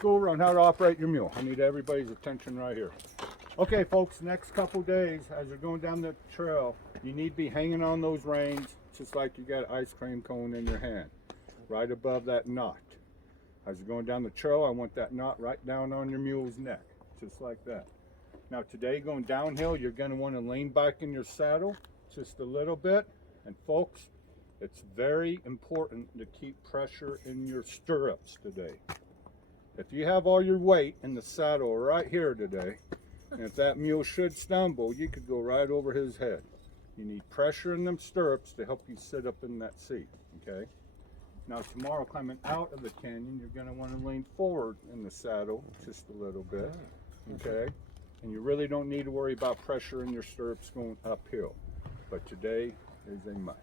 go over on how to operate your mule. I need everybody's attention right here. Okay, folks, next couple days, as you're going down the trail, you need to be hanging on those reins just like you got an ice cream cone in your hand, right above that knot. As you're going down the trail, I want that knot right down on your mule's neck, just like that. Now today, going downhill, you're going to want to lean back in your saddle just a little bit. And folks, it's very important to keep pressure in your stirrups today. If you have all your weight in the saddle right here today, and if that mule should stumble, you could go right over his head. You need pressure in them stirrups to help you sit up in that seat, okay? Now tomorrow, climbing out of the canyon, you're going to want to lean forward in the saddle just a little bit, okay? And you really don't need to worry about pressure in your stirrups going uphill. But today is a must.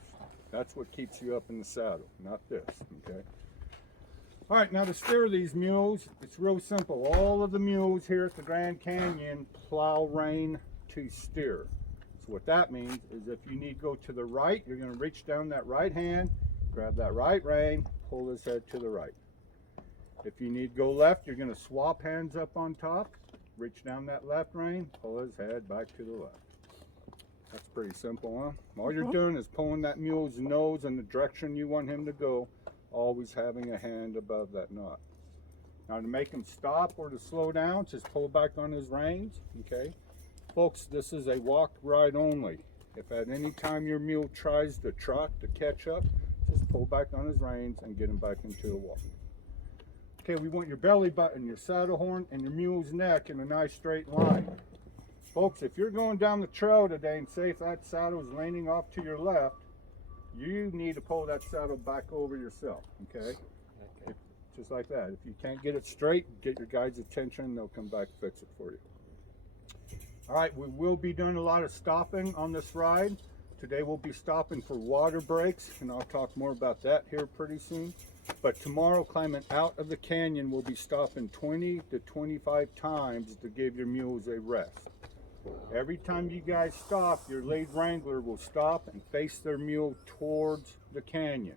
That's what keeps you up in the saddle, not this, okay? All right, now to steer these mules, it's real simple. All of the mules here at the Grand Canyon plow rein to steer. So what that means is if you need to go to the right, you're going to reach down that right hand, grab that right rein, pull his head to the right. If you need to go left, you're going to swap hands up on top, reach down that left rein, pull his head back to the left. That's pretty simple, huh? All you're doing is pulling that mule's nose in the direction you want him to go, always having a hand above that knot. Now to make him stop or to slow down, just pull back on his reins, okay? Folks, this is a walk ride only. If at any time your mule tries to trot to catch up, just pull back on his reins and get him back into a walk. Okay, we want your belly button, your saddle horn, and your mule's neck in a nice straight line. Folks, if you're going down the trail today and say if that saddle is leaning off to your left, you need to pull that saddle back over yourself, okay? Just like that. If you can't get it straight, get your guide's attention, they'll come back and fix it for you. All right, we will be doing a lot of stopping on this ride. Today we'll be stopping for water breaks, and I'll talk more about that here pretty soon. But tomorrow, climbing out of the canyon, we'll be stopping 20 to 25 times to give your mules a rest. Every time you guys stop, your lead wrangler will stop and face their mule towards the canyon.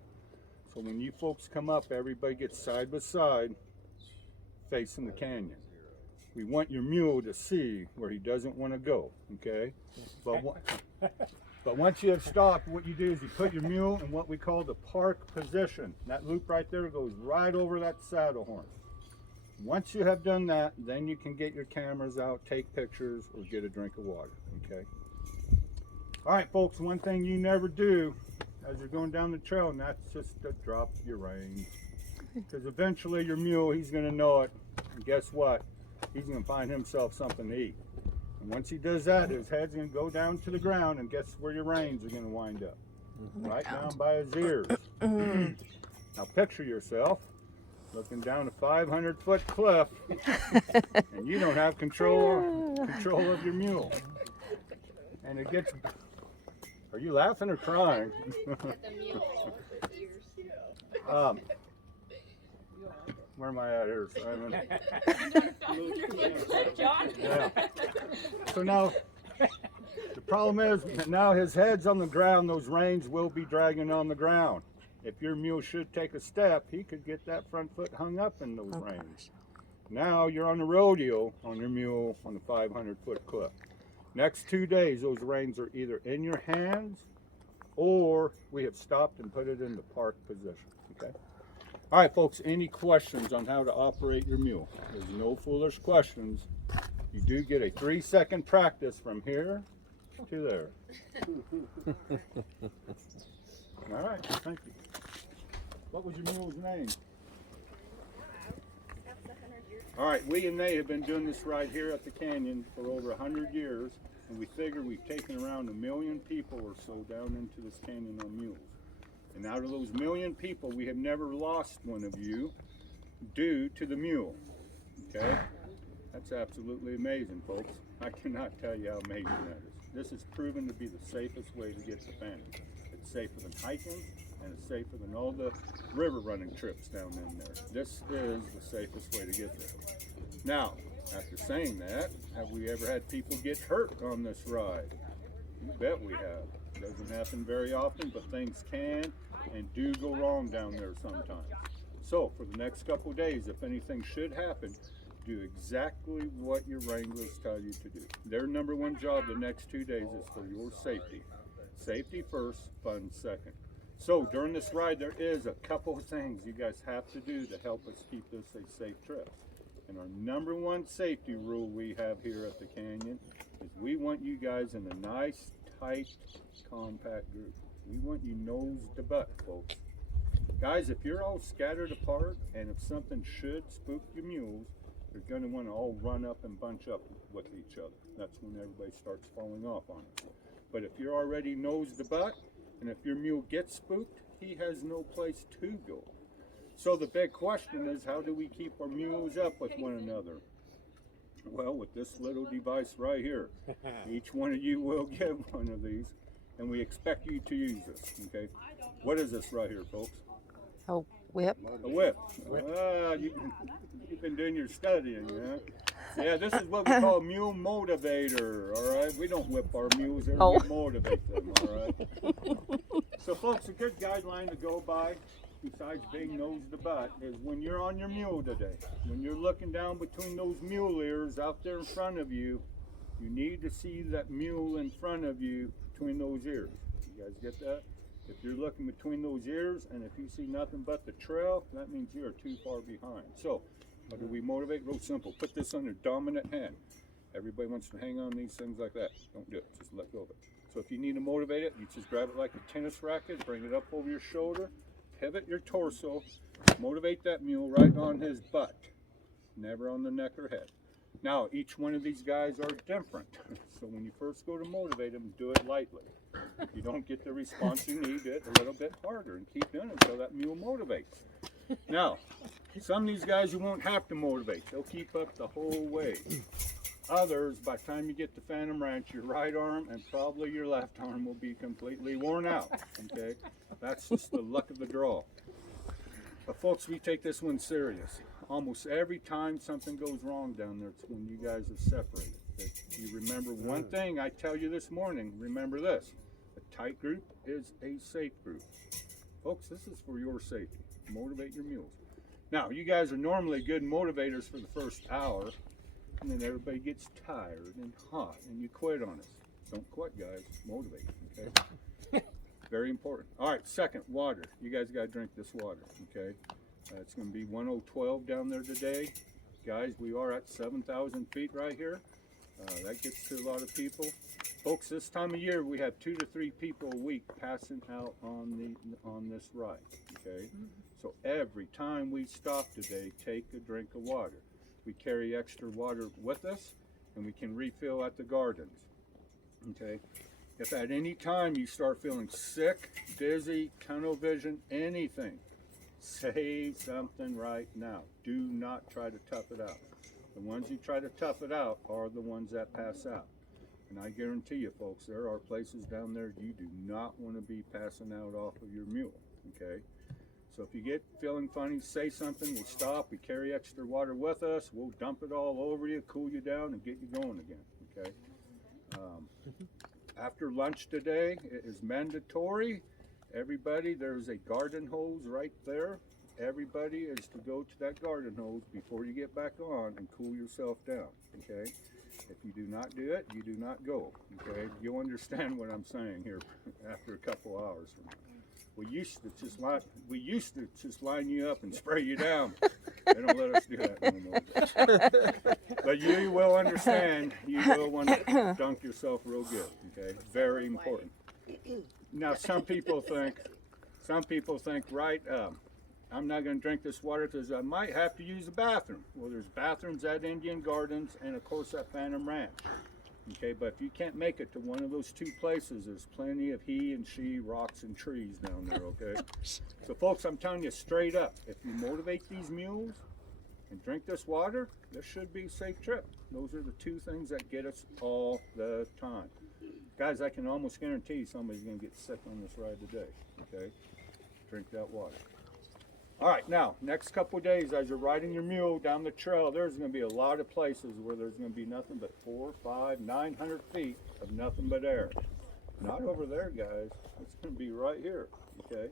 So when you folks come up, everybody gets side by side facing the canyon. We want your mule to see where he doesn't want to go, okay? But once you have stopped, what you do is you put your mule in what we call the park position. That loop right there goes right over that saddle horn. Once you have done that, then you can get your cameras out, take pictures, or get a drink of water, okay? All right, folks, one thing you never do as you're going down the trail, and that's just to drop your reins. Because eventually your mule, he's gonna know it, and guess what? He's gonna find himself something to eat. And once he does that, his head's gonna go down to the ground, and guess where your reins are gonna wind up? Right down by his ears. Now picture yourself looking down a 500-foot cliff, and you don't have control of your mule. And it gets, are you laughing or crying? Where am I at here, Simon? Yeah. So now, the problem is that now his head's on the ground, those reins will be dragging on the ground. If your mule should take a step, he could get that front foot hung up in those reins. Now you're on the rodeo on your mule on the 500-foot cliff. Next 2 days, those reins are either in your hands or we have stopped and put it in the park position, okay? All right, folks, any questions on how to operate your mule? There's no foolish questions. You do get a 3-second practice from here to there. All right, thank you. What was your mule's name? All right, we and they have been doing this ride here at the canyon for over 100 years, and we figure we've taken around 1 million people or so down into this canyon on mules. And out of those 1 million people, we have never lost one of you due to the mule, okay? That's absolutely amazing, folks. I cannot tell you how amazing that is. This is proven to be the safest way to get to Fannin. It's safer than hiking, and it's safer than all the river running trips down in there. This is the safest way to get there. Now, after saying that, have we ever had people get hurt on this ride? You bet we have. Doesn't happen very often, but things can and do go wrong down there sometimes. So for the next couple days, if anything should happen, do exactly what your wranglers tell you to do. Their number one job the next 2 days is for your safety. Safety first, fun second. So during this ride, there is a couple of things you guys have to do to help us keep this a safe trip. And our number one safety rule we have here at the Canyon is we want you guys in a nice, tight, compact group. We want you nose to butt, folks. Guys, if you're all scattered apart and if something should spook your mules, you're going to want to all run up and bunch up with each other. That's when everybody starts falling off on us. But if you're already nose to butt, and if your mule gets spooked, he has no place to go. So the big question is, how do we keep our mules up with one another? Well, with this little device right here. Each one of you will get one of these, and we expect you to use this, okay? What is this right here, folks? A whip. A whip. Ah, you've been doing your studying, yeah? Yeah, this is what we call a mule motivator, all right? We don't whip our mules there, we motivate them, all right? So folks, a good guideline to go by, besides being nose to butt, is when you're on your mule today, when you're looking down between those mule ears out there in front of you, you need to see that mule in front of you between those ears. You guys get that? If you're looking between those ears and if you see nothing but the trail, that means you're too far behind. So, how do we motivate? Real simple. Put this on your dominant hand. Everybody wants to hang on these things like that. Don't do it. Just let go of it. So if you need to motivate it, you just grab it like a tennis racket, bring it up over your shoulder, pivot your torso, motivate that mule right on his butt, never on the neck or head. Now, each one of these guys are different. So when you first go to motivate them, do it lightly. If you don't get the response you need, do it a little bit harder and keep doing it until that mule motivates. Now, some of these guys you won't have to motivate. They'll keep up the whole way. Others, by the time you get to Phantom Ranch, your right arm and probably your left arm will be completely worn out, okay? That's just the luck of the draw. But folks, we take this one serious. Almost every time something goes wrong down there, it's when you guys are separated. But you remember one thing I tell you this morning, remember this. A tight group is a safe group. Folks, this is for your safety. Motivate your mules. Now, you guys are normally good motivators for the first hour, and then everybody gets tired and hot, and you quit on us. Don't quit, guys. Motivate, okay? Very important. All right, second, water. You guys got to drink this water, okay? It's going to be 1012 down there today. Guys, we are at 7,000 feet right here. That gets to a lot of people. Folks, this time of year, we have 2 to 3 people a week passing out on this ride, okay? So every time we stop today, take a drink of water. We carry extra water with us, and we can refill at the gardens, okay? If at any time you start feeling sick, dizzy, tunnel vision, anything, say something right now. Do not try to tough it out. The ones who try to tough it out are the ones that pass out. And I guarantee you, folks, there are places down there you do not want to be passing out off of your mule, okay? So if you get feeling funny, say something, we'll stop, we carry extra water with us, we'll dump it all over you, cool you down, and get you going again, okay? After lunch today, it is mandatory. Everybody, there's a garden hose right there. Everybody is to go to that garden hose before you get back on and cool yourself down, okay? If you do not do it, you do not go, okay? You'll understand what I'm saying here after a couple hours from now. We used to just line you up and spray you down. They don't let us do that anymore. But you will understand. You will want to dunk yourself real good. Okay, very important. Now, some people think, right? I'm not going to drink this water because I might have to use the bathroom. Well, there's bathrooms at Indian Gardens and of course at Phantom Ranch. Okay, but if you can't make it to one of those 2 places, there's plenty of he and she, rocks and trees down there, okay? So folks, I'm telling you straight up, if you motivate these mules and drink this water, this should be a safe trip. Those are the 2 things that get us all the time. Guys, I can almost guarantee somebody's gonna get sick on this ride today, okay? Drink that water. All right, now, next couple of days, as you're riding your mule down the trail, there's going to be a lot of places where there's going to be nothing but 400, 500, 900 feet of nothing but air. Not over there, guys. It's going to be right here, okay?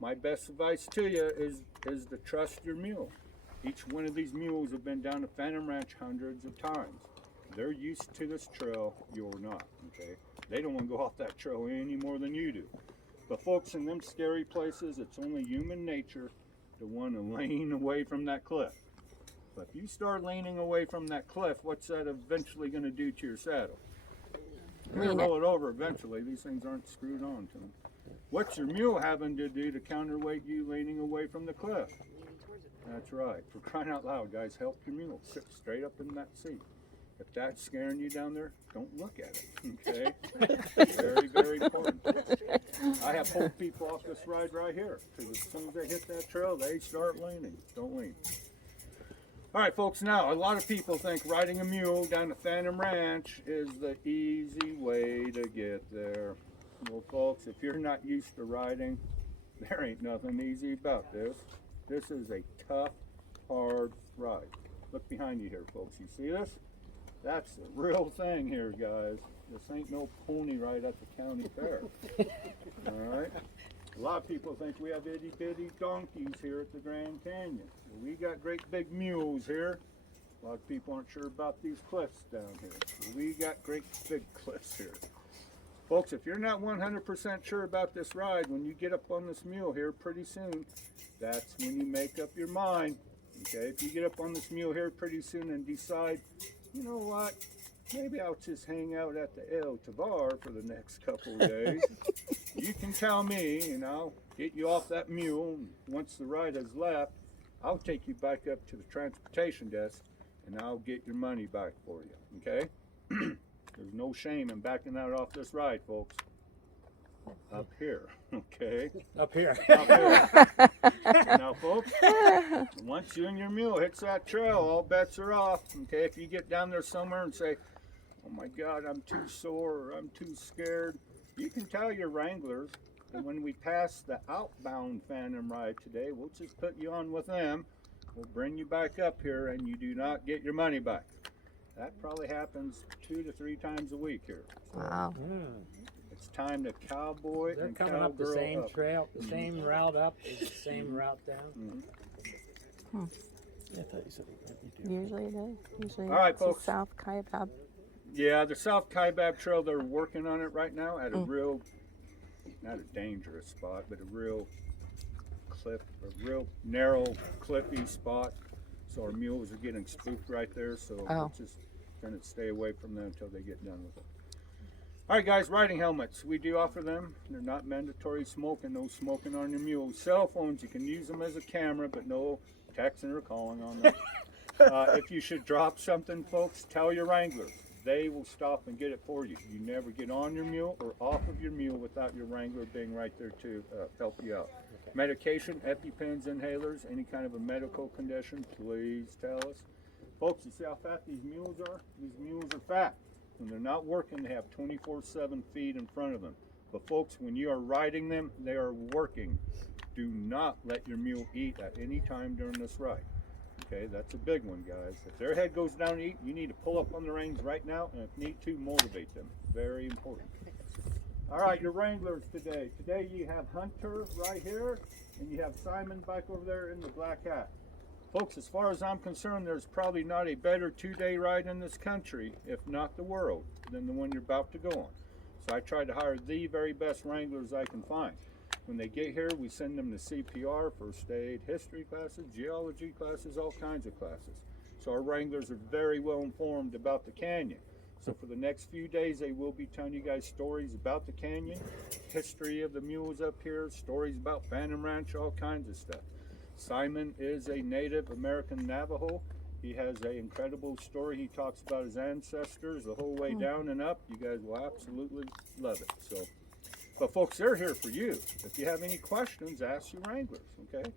my best advice to you is to trust your mule. Each one of these mules have been down to Phantom Ranch hundreds of times. They're used to this trail, you're not, okay? They don't want to go off that trail any more than you do. But folks, in them scary places, it's only human nature to want to lean away from that cliff. But if you start leaning away from that cliff, what's that eventually going to do to your saddle? You're going to roll it over eventually. These things aren't screwed on to them. What's your mule having to do to counterweight you leaning away from the cliff? That's right. For crying out loud, guys, help your mule. Sit straight up in that seat. If that's scaring you down there, don't look at it, okay? Very, very important. I have pulled people off this ride right here, because as soon as they hit that trail, they start leaning. Don't lean. All right, folks, now, a lot of people think riding a mule down to Phantom Ranch is the easy way to get there. Well, folks, if you're not used to riding, there ain't nothing easy about this. This is a tough, hard ride. Look behind you here, folks. You see this? That's the real thing here, guys. This ain't no pony ride at the county fair. All right? A lot of people think we have itty bitty donkeys here at the Grand Canyon. Well, we got great big mules here. A lot of people aren't sure about these cliffs down here. Well, we got great big cliffs here. Folks, if you're not 100% sure about this ride, when you get up on this mule here pretty soon, that's when you make up your mind. Okay, if you get up on this mule here pretty soon and decide, you know what, maybe I'll just hang out at the El Tavar for the next couple of days. You can tell me, and I'll get you off that mule. And once the ride has left, I'll take you back up to the transportation desk and I'll get your money back for you, okay? There's no shame in backing out off this ride, folks. Up here, okay? Up here. Up here. Now, folks, once you and your mule hits that trail, all bets are off, okay? If you get down there somewhere and say, oh my God, I'm too sore, or I'm too scared, you can tell your wranglers that when we pass the outbound Phantom ride today, we'll just put you on with them. We'll bring you back up here and you do not get your money back. That probably happens 2 to 3 times a week here. So Wow. it's time to cowboy They're and coming up the cowgirl same up. trail, the same route up, is the same route down. Yeah, I thought you said you do. Usually it is. Usually All right, it's the folks. South Kaibab. Yeah, the South Kaibab Trail, they're working on it right now at a real, not a dangerous spot, but a real cliff, a real narrow, cliffy spot. So our mules are getting spooked right there, so we're just going to stay away from them until they get done with it. All right, guys, riding helmets. We do offer them. They're not mandatory smoking. No smoking on your mules. Cell phones, you can use them as a camera, but no texting or calling on them. If you should drop something, folks, tell your wranglers. They will stop and get it for you. You never get on your mule or off of your mule without your wrangler being right there to help you out. Okay. Medication, EpiPens, inhalers, any kind of a medical condition, please tell us. Folks, you see how fat these mules are? These mules are fat. When they're not working, they have 24/7 feed in front of them. But folks, when you are riding them, they are working. Do not let your mule eat at any time during this ride. Okay, that's a big one, guys. If their head goes down to eat, you need to pull up on the reins right now, and if need to, motivate them. Very important. All right, your wranglers today. Today you have Hunter right here, and you have Simon back over there in the black hat. Folks, as far as I'm concerned, there's probably not a better 2-day ride in this country, if not the world, than the one you're about to go on. So I tried to hire the very best wranglers I can find. When they get here, we send them to CPR, first aid, history classes, geology classes, all kinds of classes. So our wranglers are very well informed about the canyon. So for the next few days, they will be telling you guys stories about the canyon, history of the mules up here, stories about Phantom Ranch, all kinds of stuff. Simon is a Native American Navajo. He has an incredible story. He talks about his ancestors the whole way down and up. You guys will absolutely love it. So, but folks, they're here for you. If you have any questions, ask your wranglers, okay?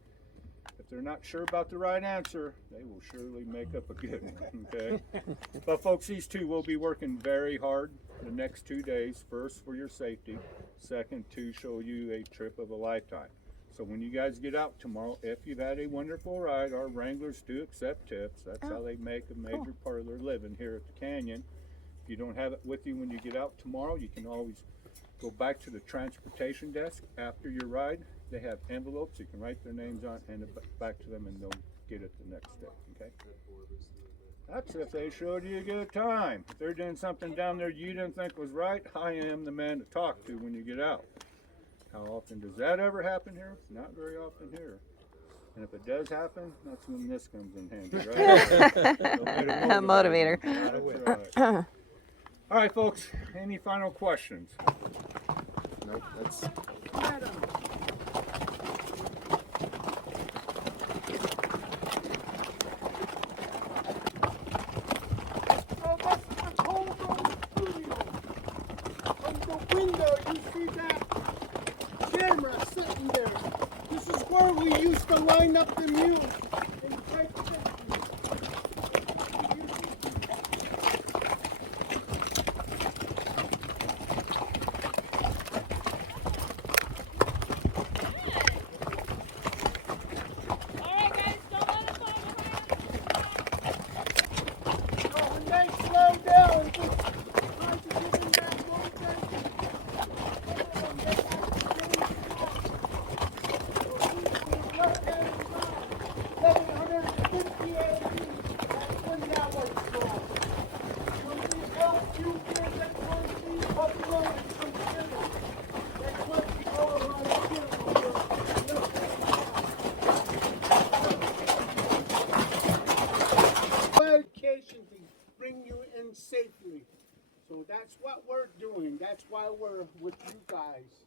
If they're not sure about the right answer, they will surely make up a good one, okay? But folks, these two will be working very hard the next 2 days. First, for your safety. Second, to show you a trip of a lifetime. So when you guys get out tomorrow, if you've had a wonderful ride, our wranglers do accept tips. That's how they make a major part of their living here at the canyon. If you don't have it with you when you get out tomorrow, you can always go back to the transportation desk after your ride, They have envelopes, you can write their names on, hand it back to them, and they'll get it the next day, okay? That's if they showed you a good time. If they're doing something down there you didn't think was right, I am the man to talk to when you get out. How often does that ever happen here? Not very often here. And if it does happen, that's when this comes in handy, right? Motivator. That's right. All right, folks, any final questions? Nope, that's. Camera sitting there. This is where we used to line up the mules and take pictures. Oh, and they slow down. Just try to give them that motivation. Education to bring you in safely. So that's what we're doing. That's why we're with you guys.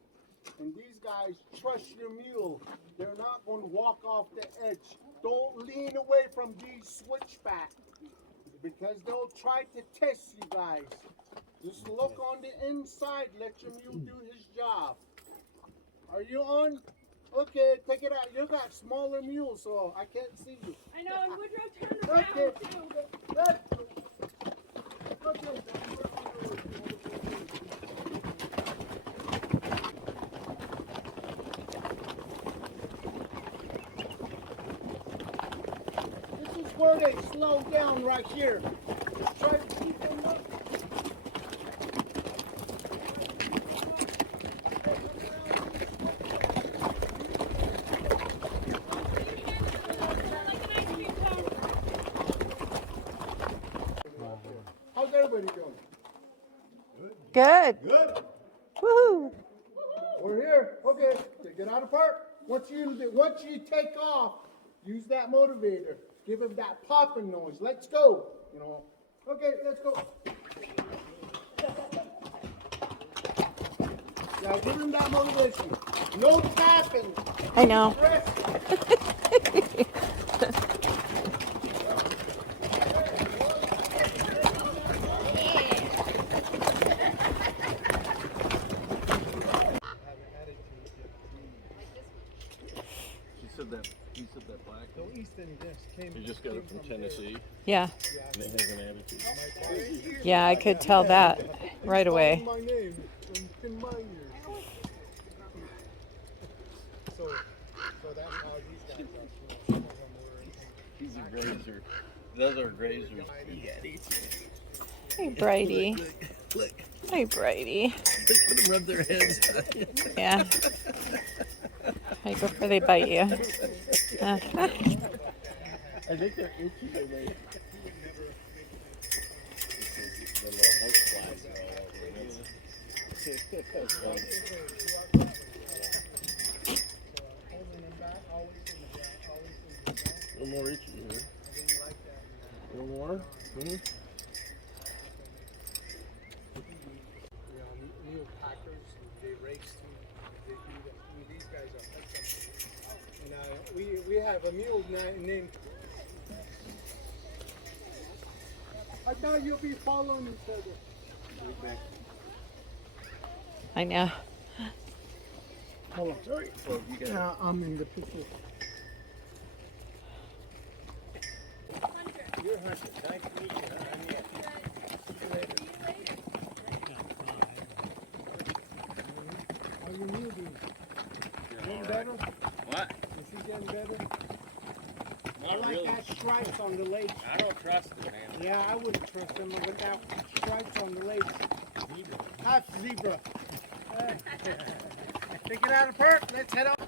And these guys trust your mule. They're not going to walk off the edge. Don't lean away from these switchbacks because they'll try to test you guys. Just look on the inside. Let your mule do his job. Are you on? Okay, take it out. You got smaller mules, so I can't see you. I know, and Woodrow turned around Okay. too. Let's go. Okay. This is where they slow down right here. Try to keep them up. How's everybody doing? Good. Good. Woohoo. We're here. Okay. Take it out of park. Once you take off, use that motivator. Give him that popping noise. Let's go. You know. Okay, let's go. Yeah, give him that motivation. No tapping. I know. Rest. He said that black. He just got it from Tennessee, Yeah. and it has an attitude. Yeah, I could tell that right away. My name in my ears. So that's how these guys are. He's a grazer. Those are grazers. Yeah, Hey, Brighty. Look, Hey, Brighty. let them rub their heads. Yeah. Right before they bite you. I think they're itchy. They a little more itchy here. A little more? Mm-hmm. Mule packers, they race, they do that. These guys are like something. And we have a mule named. I thought you'll be following each other. I know. Hold on. Sorry. Well, you got Yeah, I'm in the picture. You're hunting. Nice to meet you. How you mule doing? Getting better? What? Is he getting better? I Not like really. that stripes on the legs. I don't trust it, man. Yeah, I wouldn't trust him with that stripes on the legs. Half zebra. Take it out of park. Let's head out.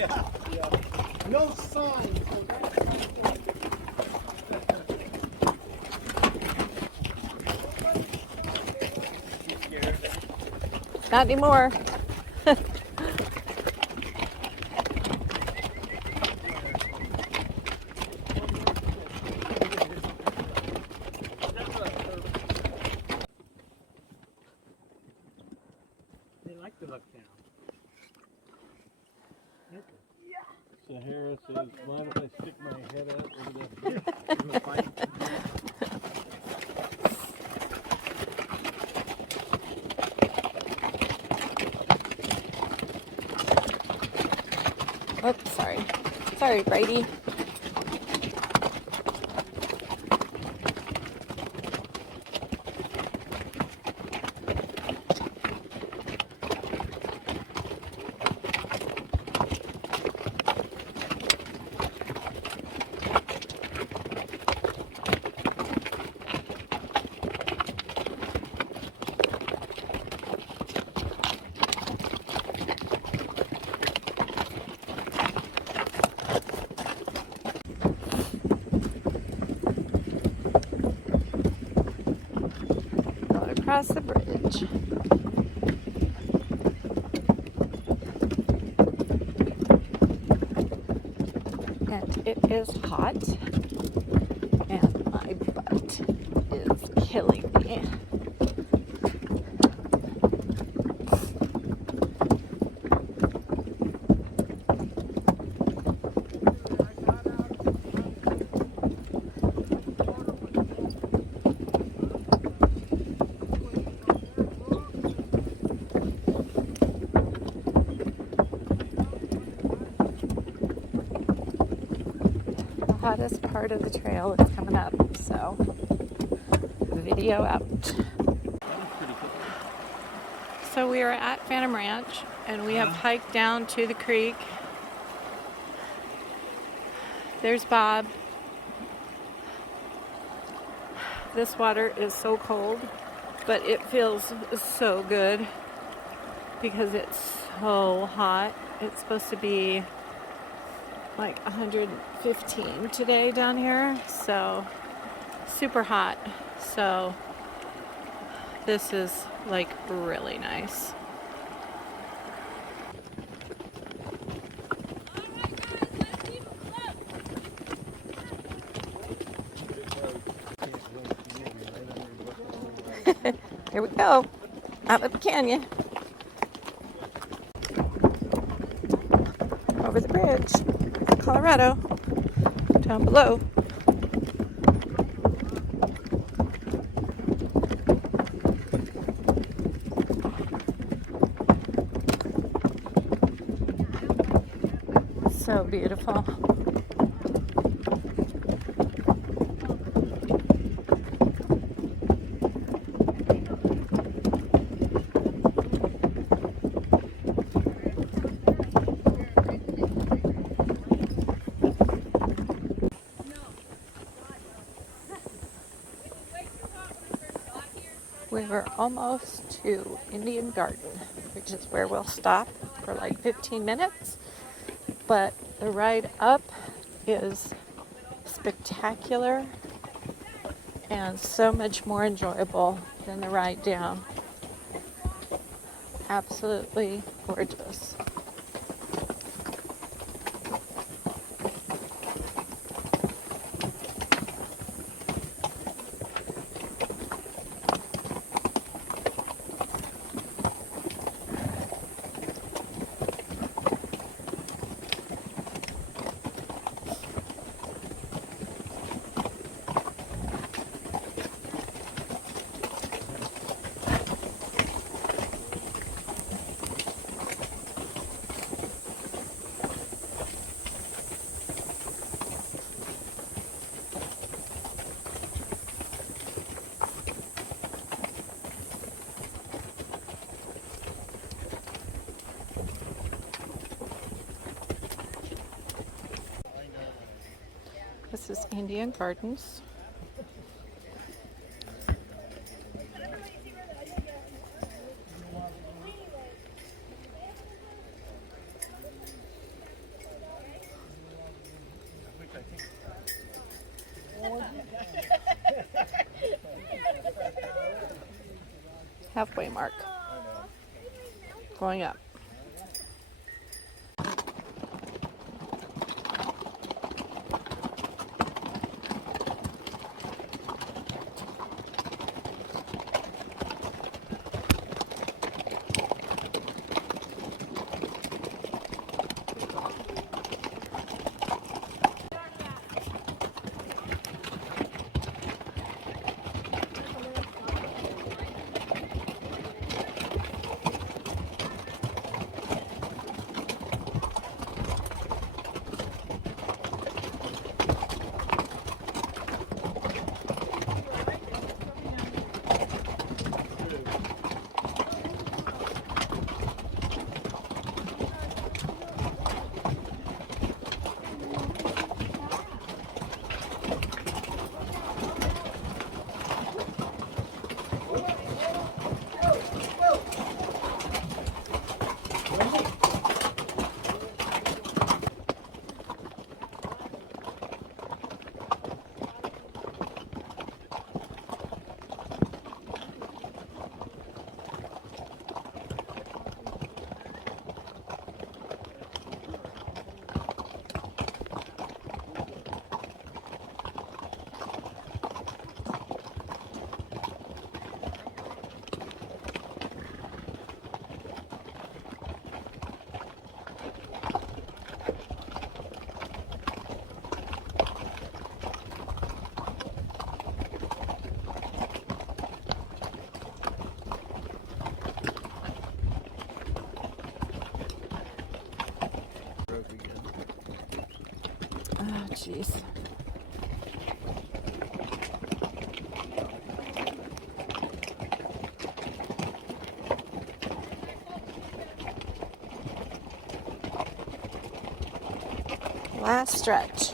Yeah. No sign. So that's right. Not anymore. They like to look down. So Harris says, mind if I stick my head out over that bridge? Oh, sorry. Sorry, Brady. Going across the bridge. And it is hot. And my butt is killing me. The hottest part of the trail is coming up, so video out. So we are at Phantom Ranch and we have hiked down to the creek. There's Bob. This water is so cold, but it feels so good because it's so hot. It's supposed to be like 115 today down here, so super hot. So this is like really nice. Here we go, out of the canyon. Over the bridge, Colorado, down below. So beautiful. We were almost to Indian Garden, which is where we'll stop for like 15 minutes. But the ride up is spectacular and so much more enjoyable than the ride down. Absolutely gorgeous. This is Indian Gardens. mark. Going up. Oh, jeez. Last stretch.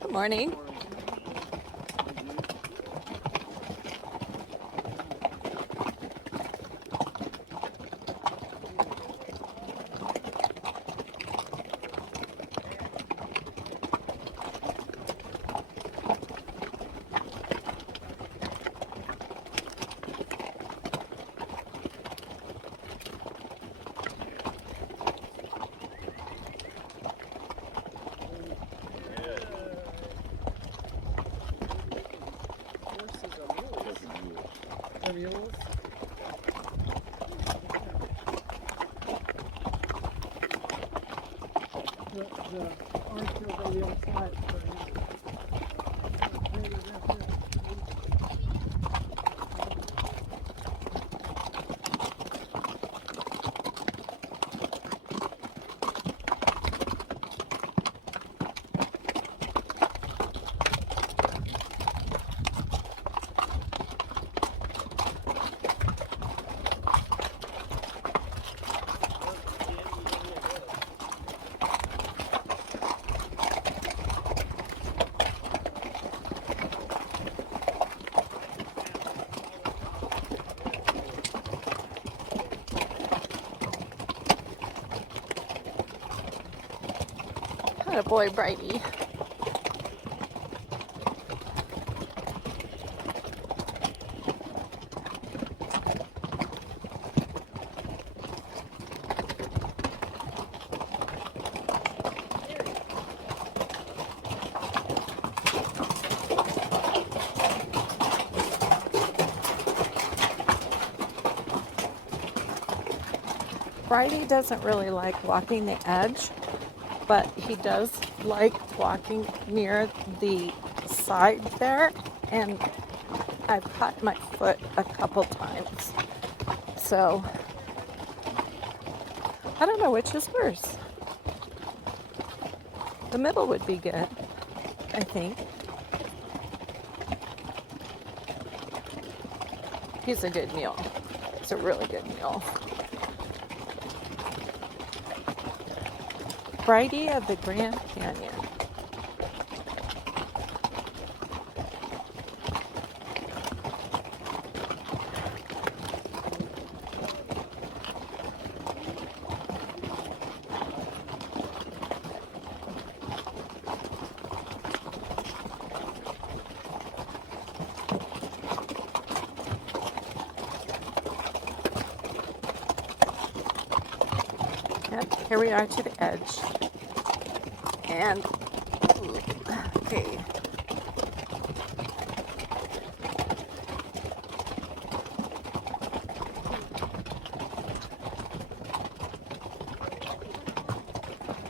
Good morning. Atta boy, Brighty. Brighty doesn't really like walking the edge, but he does like walking near the side there, and I've caught my foot a couple times. So, I don't know which is worse. The middle would be good, I think. He's a good mule. It's a really good mule. Brady of the Grand Canyon. Yep, here we are to the edge. And, okay.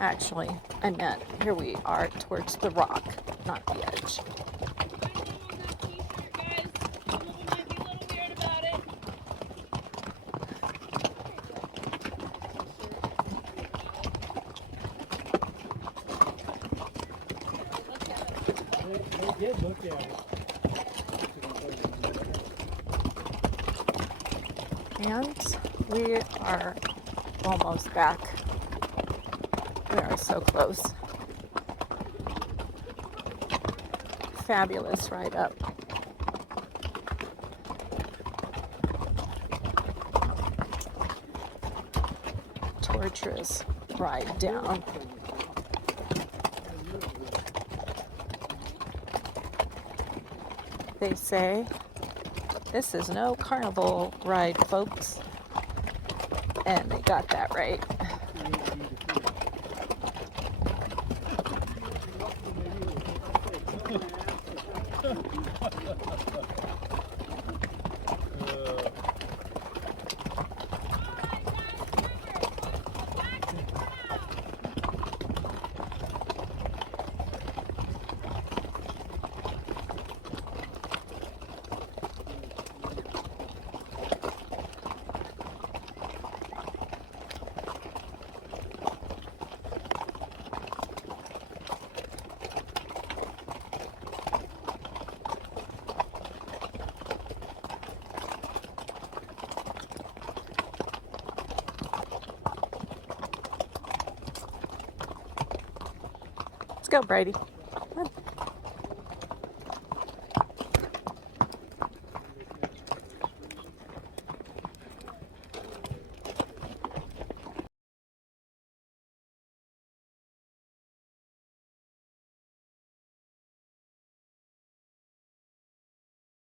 Actually, I meant here we are towards the rock, not the edge. They did look at it. And we are almost back. We are so close. Fabulous ride up. Torturous ride down. They say this is no carnival ride, folks. And they got that right. Let's go, Brady.